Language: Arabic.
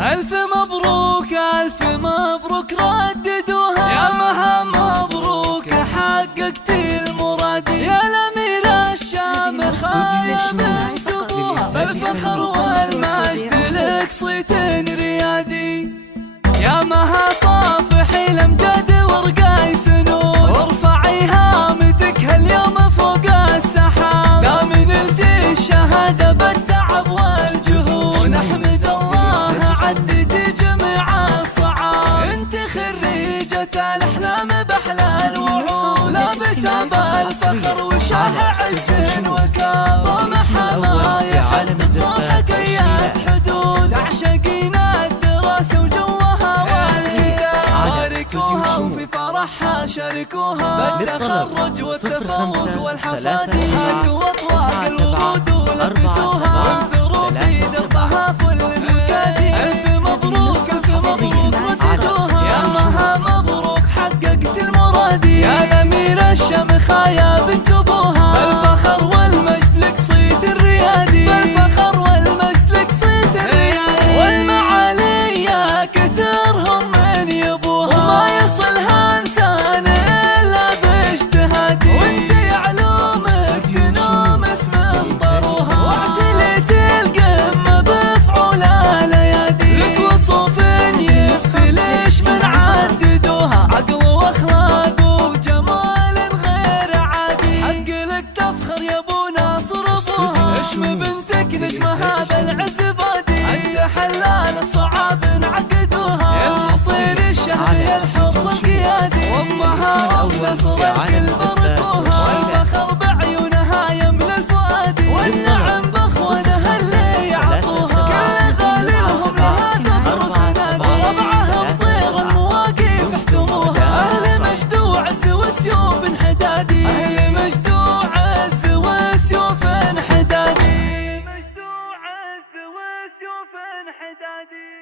ألف مبروك ألف مبروك رددوها، يا مها مبروك حققت المراد، يا الأميرة الشامخة بنتبوها، بالفخر والمجد لك صيت ريادي، يا مها صافحي الأمجاد ورقاي سنود، وارفعي هامتك هاليوم فوق السحاب، دام نلت الشهادة بالتعب والجهود، نحمد الله عدت جميع الصعاب، انت خريجة الأحلام بأحلى الوعود، لابسة بالفخر وشارع عز وكاب، طمحها ما يحد طموحك أيات حدود، تعشقين الدراسة وجوها والكتاب، باركوها وفي فرحها شاركوها، بالتخرج والتفوق والحصاد هاتوا أطواق الورود ولبسوها، وانثروا في دربها فل المكادي، ألف مبروك ألف مبروك رددوها، يا مها مبروك حققت المراد، يا الأميرة الشامخة يا بنت أبوها، بالفخر والمجد لك صيت الريادي، بالفخر والمجد لك صيت الريادي، والمعالي يا كثرهم من يبوها، وما يصلها إنسان إلا باجتهادي، وانت علومك تنوم اسم طروها، واعتليت القمة بفعول الأيادي، لك وصوف يفتلش من عددوها، عقل واخلاق وجمال غير عادي، حق لك تفخر يا ابو ناصر ابوها، اسم بنتك نجمة هذا العز بادي، انت حلال الصعاب انعقدوها، يا الحصير الشهر يا الحب القيادي، وامها ام نصر الكل باركوها، والفخر بعيونها يملى الفؤاد، والنعم باخوانها اللي يعطوها، كل غالبهم لها تفرس نادي، ربعها بطير المواقف احتموها، اهل مجد وعز وسيوف انحدادي، اهل مجد وعز وسيوف انحدادي، مجد وعز وسيوف انحدادي.